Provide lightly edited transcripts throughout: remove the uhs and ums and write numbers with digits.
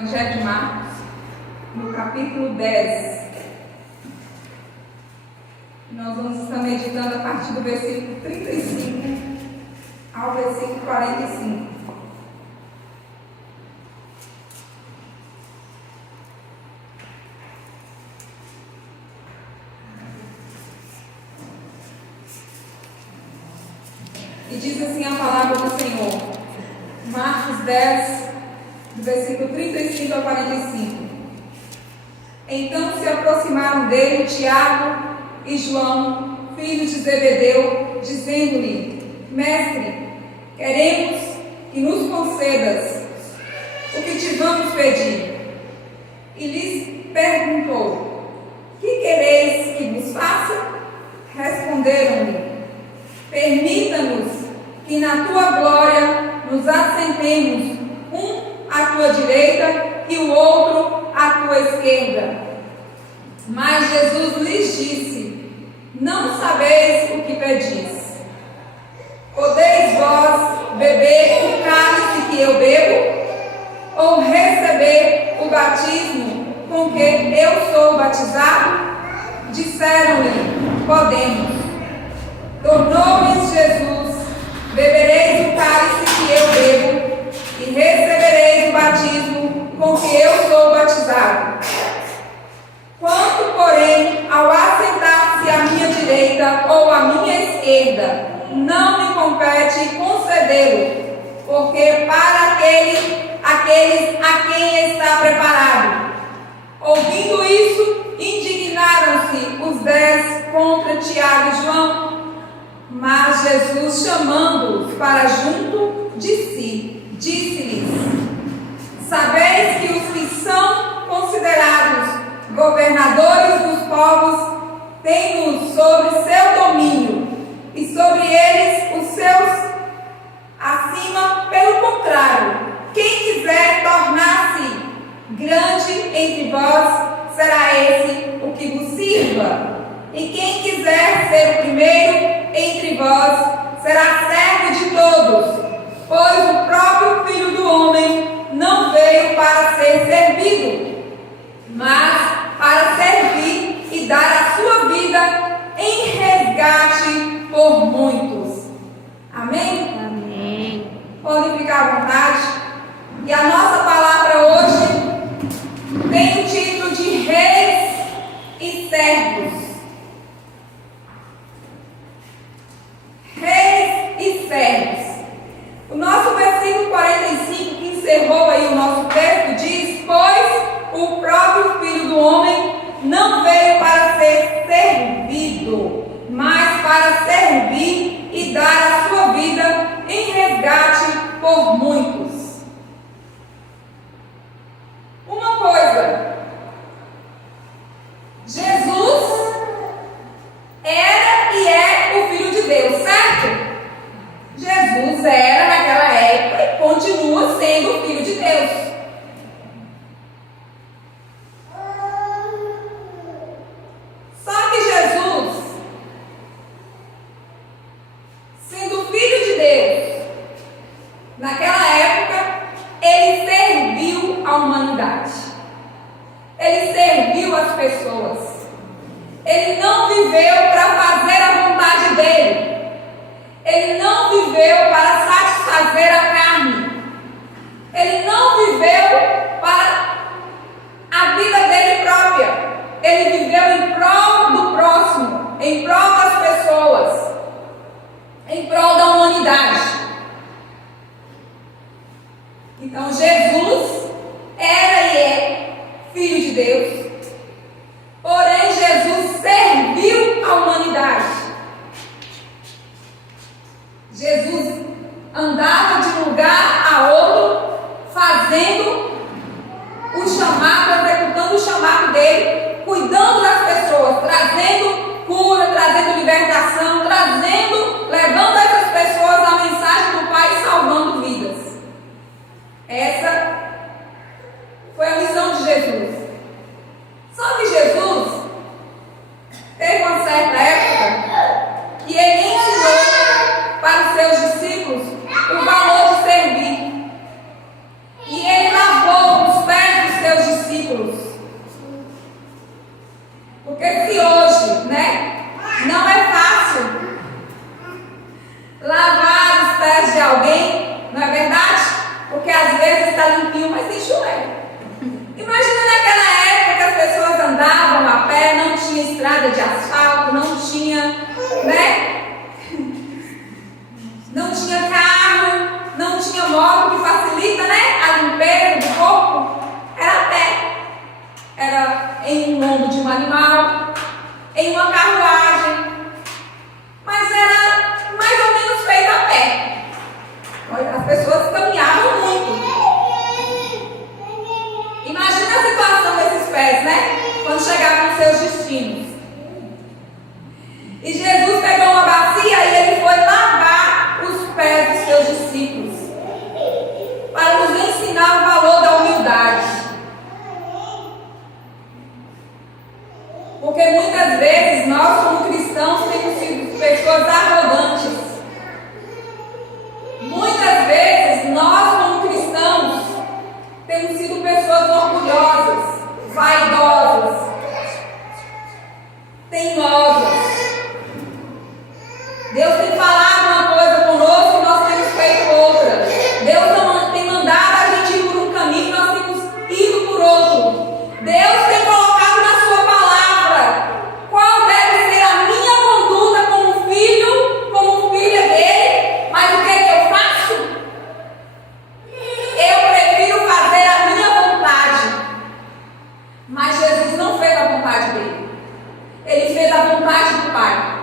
Evangelho de Marcos, no capítulo 10. Nós vamos estar meditando a partir do versículo 35 ao versículo 45. E diz assim a palavra do Senhor, Marcos 10, do versículo 35 ao 45. Então se aproximaram dele Tiago e João, filhos de Zebedeu, dizendo-lhe: Mestre, queremos que nos concedas o que te vamos pedir. E lhes perguntou: Que quereis que vos faça? Responderam-lhe: Permita-nos que na tua glória nos assentemos, um à tua direita e o outro à tua esquerda. Mas Jesus lhes disse: Não sabeis o que pedis. Podeis vós beber o cálice que eu bebo? Ou receber o batismo com que eu sou batizado? Disseram-lhe: Podemos. Tornou-lhes Jesus: Bebereis o cálice que eu bebo e recebereis o batismo com que eu sou batizado. Quanto, porém, ao assentar-se à minha direita ou à minha esquerda, não me compete concedê-lo, porque para aqueles a quem está preparado. Ouvindo isso, indignaram-se os 10 contra Tiago e João. Mas Jesus, chamando-os para junto de si, disse-lhes: Sabeis que os que são considerados governadores dos povos têm-nos sobre seu domínio, e sobre eles os seus acima. Pelo contrário, quem quiser tornar-se grande entre vós, será esse o que vos sirva. E quem quiser ser o primeiro entre vós, será servo de todos, pois o próprio Filho do Homem não veio para ser servido, mas para servir e dar a sua vida em resgate por muitos. Amém? Amém. Podem ficar à vontade. E a nossa palavra hoje tem o título de Reis e Servos. Reis e servos. O nosso versículo 45, que encerrou aí o nosso texto, diz: Pois o próprio Filho do Homem não veio para ser servido, mas para servir e dar a sua vida em resgate por muitos. Uma coisa: Jesus era e é o Filho de Deus, certo? Jesus era naquela época e continua sendo o Filho de Deus. Só que Jesus, sendo o Filho de Deus, naquela época, ele serviu a humanidade. Ele serviu as pessoas. Ele não viveu para fazer a vontade dele. Ele não viveu para satisfazer a carne. Ele não viveu para a vida dele própria. Ele viveu em prol do próximo, em prol das pessoas, em prol da humanidade. Então Jesus era e é sem chulé. Imagina naquela época que as pessoas andavam a pé, não tinha estrada de asfalto, não tinha, né? Não tinha carro, não tinha moto que facilita, né? A limpeza do corpo. Era a pé. Era em um lombo de um animal, em uma carruagem. Mas era mais ou menos feito a pé. As pessoas caminhavam muito. Imagina a situação desses pés, né? Quando chegavam nos seus destinos. E Jesus pegou uma bacia e ele foi lavar os pés dos seus discípulos, para nos ensinar o valor da humildade. Porque muitas vezes nós, como cristãos, temos sido pessoas arrogantes. Muitas vezes nós, como cristãos, temos sido pessoas orgulhosas, vaidosas, teimosas. Deus tem falado uma coisa conosco e nós temos feito outra. Deus tem mandado a gente ir por um caminho e nós temos ido por outro. Deus tem colocado na sua palavra qual deve ser a minha conduta como filho, como filha dele. Mas o que é que eu faço? Eu prefiro fazer a minha vontade. Mas Jesus não fez a vontade dele. Ele fez a vontade do Pai.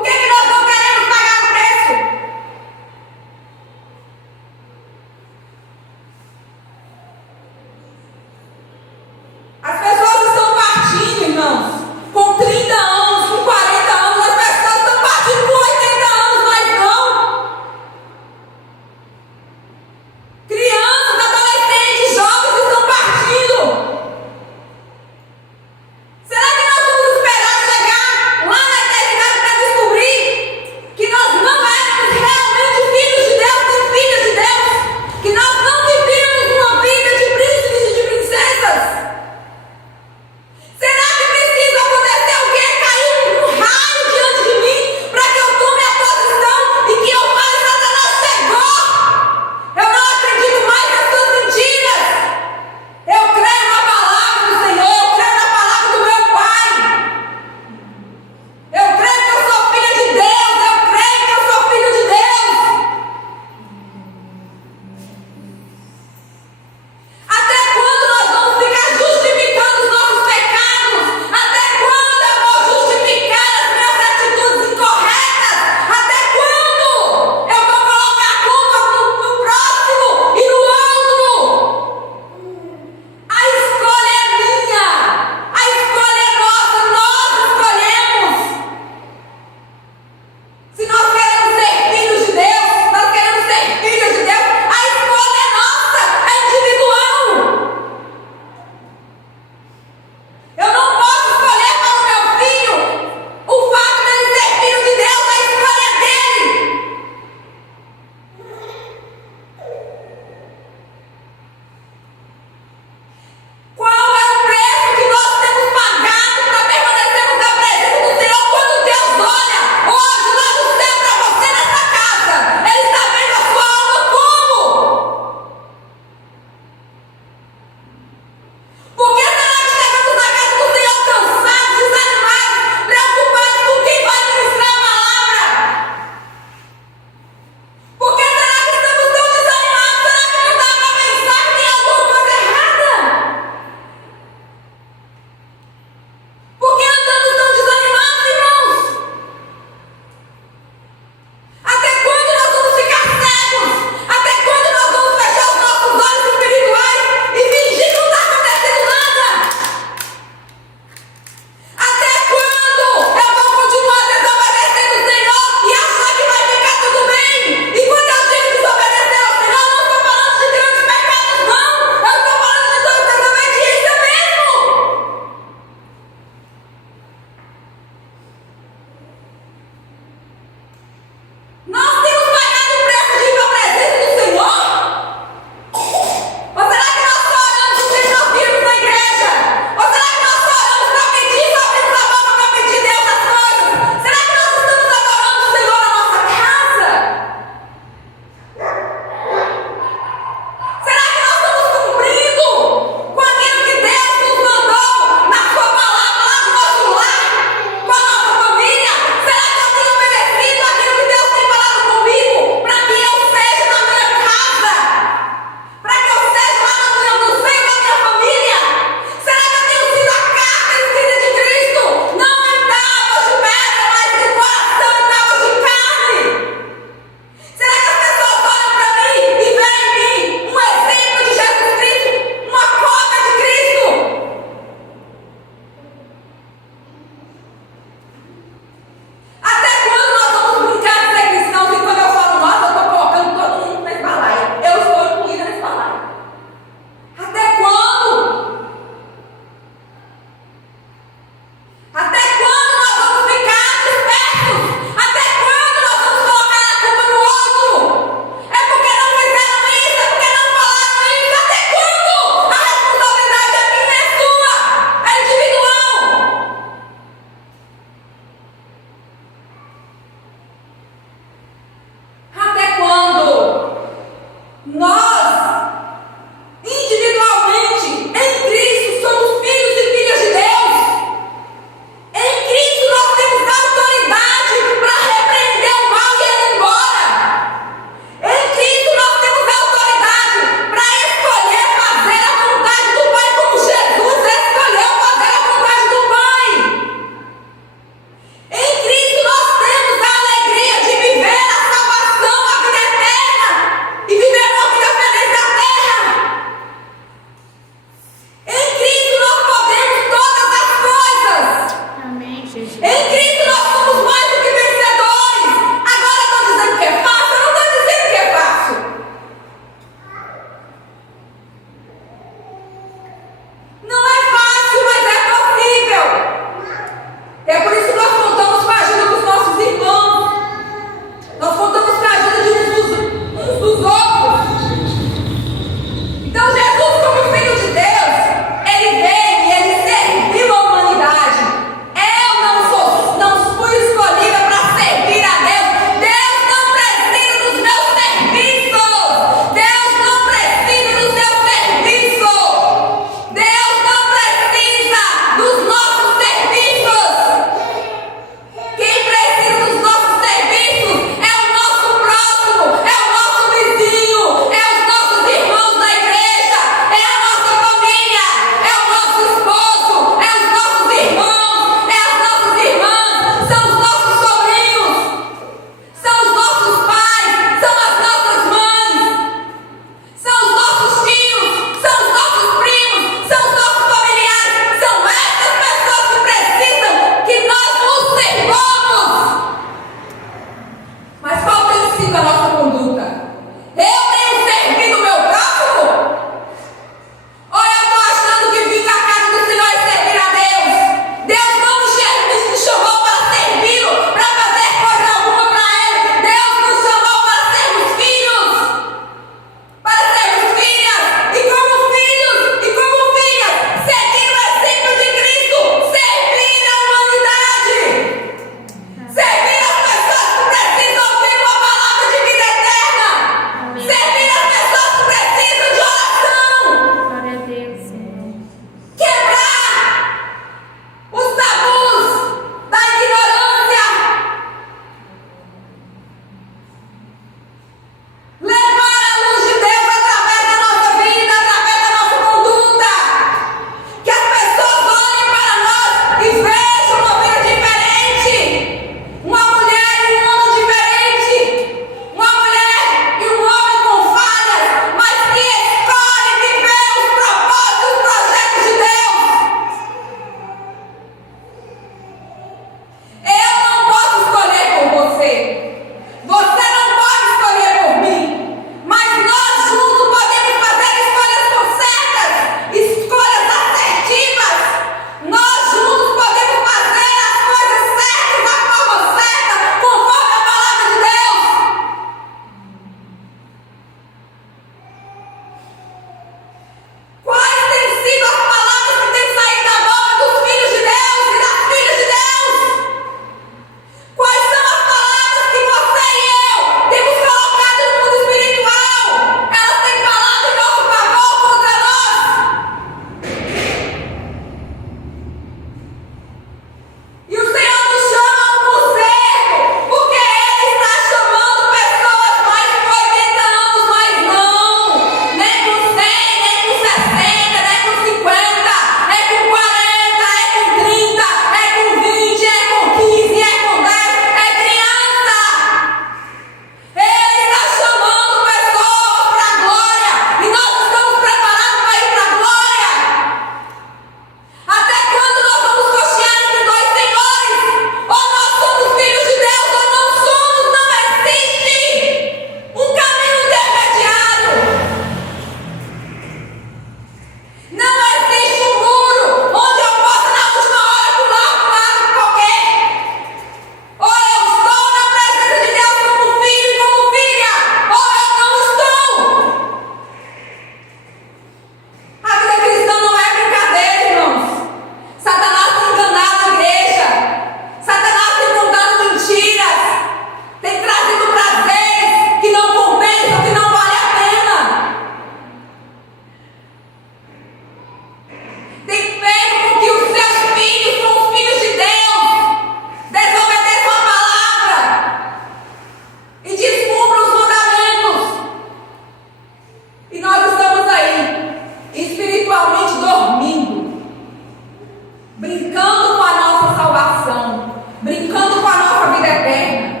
brincando com a nossa salvação, brincando com a nossa vida eterna.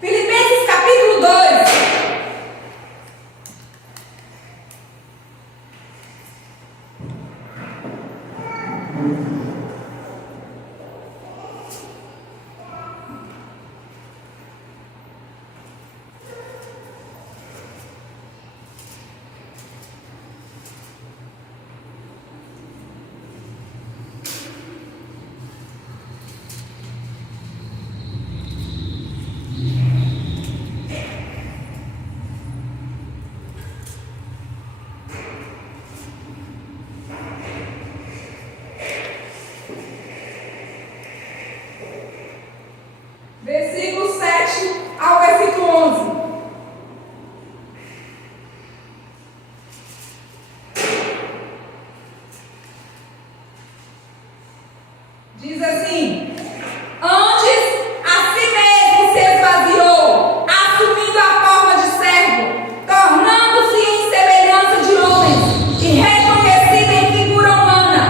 Filipenses capítulo 2. Versículo 7 ao versículo 11. Diz assim: antes a si mesmo se esvaziou, assumindo a forma de servo, tornando-se em semelhança de homens e reconhecido em figura humana.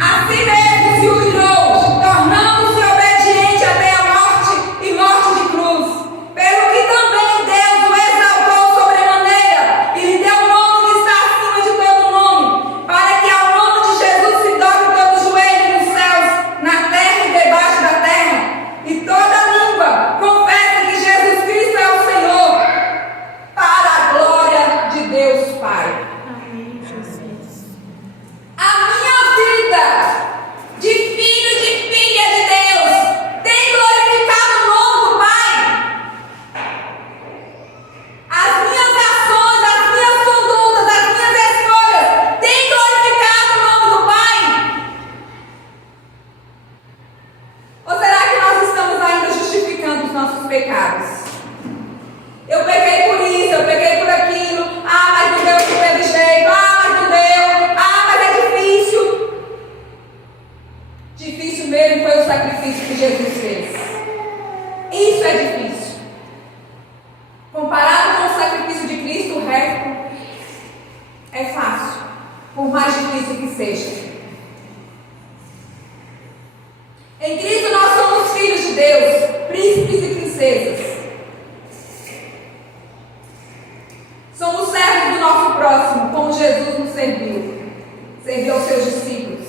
A si mesmo se humilhou, tornando-se obediente até a morte e morte de cruz. Pelo que também Deus o exaltou sobremaneira e lhe deu o nome que está acima de todo nome, para que ao nome de Jesus se dobre todo joelho nos céus, na terra e debaixo da terra, e toda língua confesse que Jesus Cristo é o Senhor, para a glória de Deus Pai. Amém, Jesus. A minha vida de filho e de filha de Deus tem glorificado o nome do Pai. As minhas ações, as minhas condutas, as minhas escolhas têm glorificado o nome do Pai? Ou será que nós estamos ainda justificando os nossos pecados? Eu pequei por isso, eu pequei por aquilo. Ah, mas não deu do mesmo jeito. Ah, mas não deu. Ah, mas é difícil. Difícil mesmo foi o sacrifício que Jesus fez. Isso é difícil. Comparado com o sacrifício de Cristo, o resto é fácil, por mais difícil que seja. Em Cristo nós somos filhos de Deus, príncipes e princesas. Somos servos do nosso próximo, como Jesus nos serviu aos seus discípulos.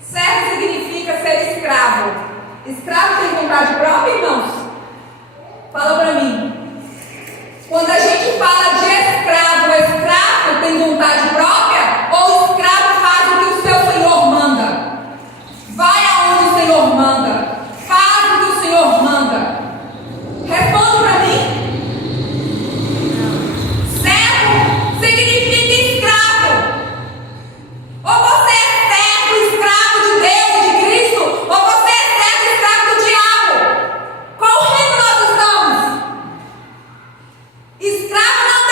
Servo significa ser escravo. Escravo tem vontade própria, irmãos? Fala pra mim. Quando a gente fala de escravo, o escravo tem vontade própria ou o escravo faz o que o seu senhor manda? Vai aonde o senhor manda. Faz o que o senhor manda. Responda pra mim. Servo significa escravo. Ou você é servo, escravo de Deus e de Cristo, ou você é servo, escravo do diabo. Qual reino nós estamos? Escravo não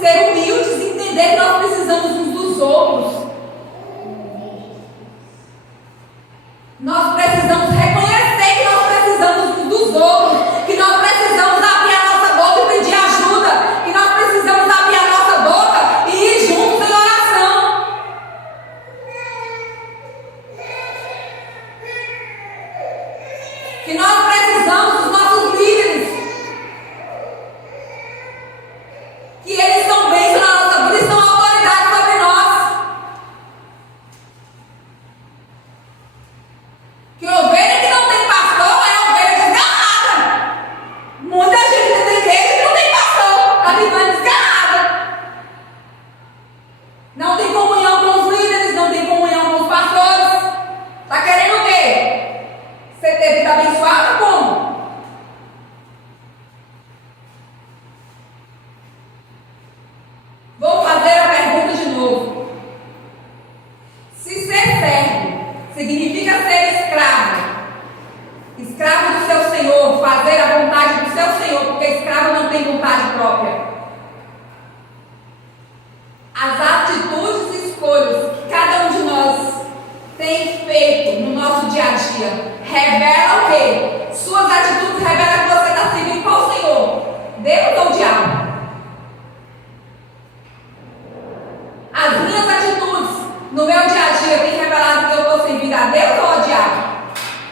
ser humildes e entender que nós precisamos uns dos outros. Nós precisamos reconhecer que nós precisamos uns dos outros, que nós precisamos abrir a nossa boca e pedir ajuda, que nós precisamos abrir a nossa boca e ir juntos em oração. Que nós precisamos dos nossos líderes, que eles são bênçãos na nossa vida e são autoridade sobre nós. Que ovelha que não tem pastor é ovelha desgarrada. Muita gente dentro da igreja que não tem pastor, está vivendo desgarrada. Não tem comunhão com os líderes, não tem comunhão com os pastores. Está querendo o quê? Você ter vida abençoada como? Vou fazer a pergunta de novo. Se ser servo significa ser escravo, escravo do seu Senhor, fazer a vontade do seu Senhor, porque escravo não tem vontade própria. As atitudes e escolhas que cada um de nós tem feito no nosso dia a dia revelam o quê? Suas atitudes revelam que você está servindo qual Senhor? Deus ou o diabo? As minhas atitudes no meu dia a dia têm revelado que eu estou servindo a Deus ou ao diabo?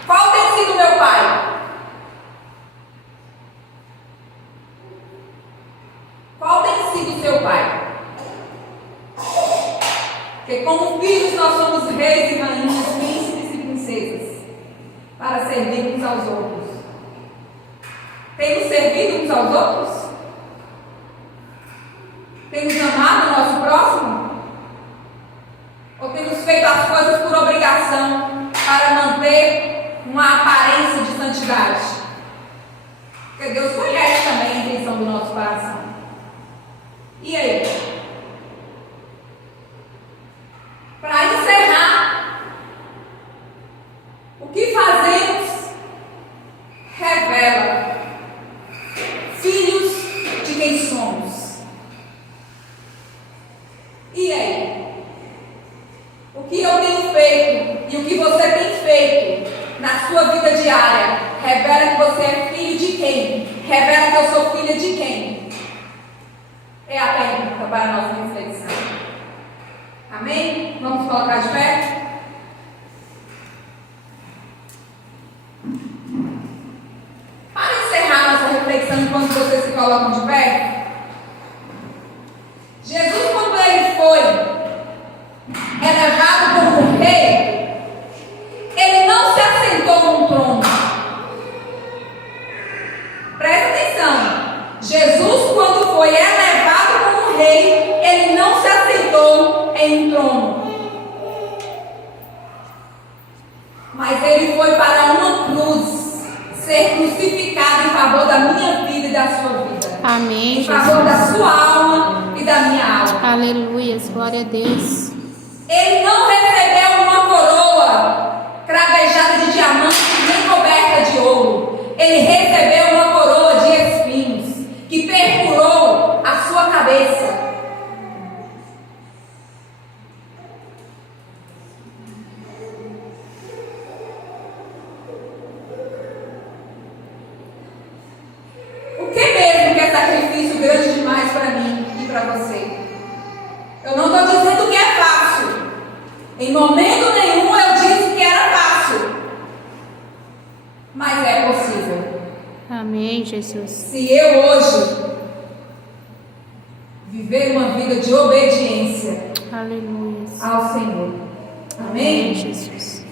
Qual tem sido o meu pai? Qual tem sido o seu pai? Porque como filhos nós somos reis e rainhas, príncipes e princesas, para servir uns aos outros. Temos servido uns aos outros? Temos amado o nosso próximo? Ou temos feito as coisas por obrigação, para manter uma aparência de santidade? Porque Deus conhece também a intenção do nosso coração. E aí? Para encerrar, o que fazemos revela filhos de quem somos. E aí? O que eu tenho feito e o que você tem feito na sua vida diária revela que você é filho de quem? Revela que eu sou filha de quem? É a pergunta para a nossa reflexão. Amém? Vamos colocar de pé? Para encerrar nossa reflexão enquanto vocês se colocam de pé, Jesus, quando ele foi elevado como rei, ele não se assentou num trono. Presta atenção. Jesus, quando foi elevado como rei, ele não se assentou em um trono. Mas ele foi para uma cruz ser crucificado em favor da minha vida e da sua vida. Amém. Em favor da sua alma e da minha alma. Aleluia, glória a Deus. Ele não recebeu uma coroa cravejada de diamantes nem coberta de ouro. Ele recebeu uma coroa de espinhos que perfurou a sua cabeça. O que mesmo que é sacrifício grande demais para mim e para você? Eu não estou dizendo que é fácil. Em momento nenhum eu disse que era fácil. Mas é possível. Amém, Jesus. Se eu hoje viver uma vida de obediência Aleluia. ao Senhor. Amém, Amém? Jesus.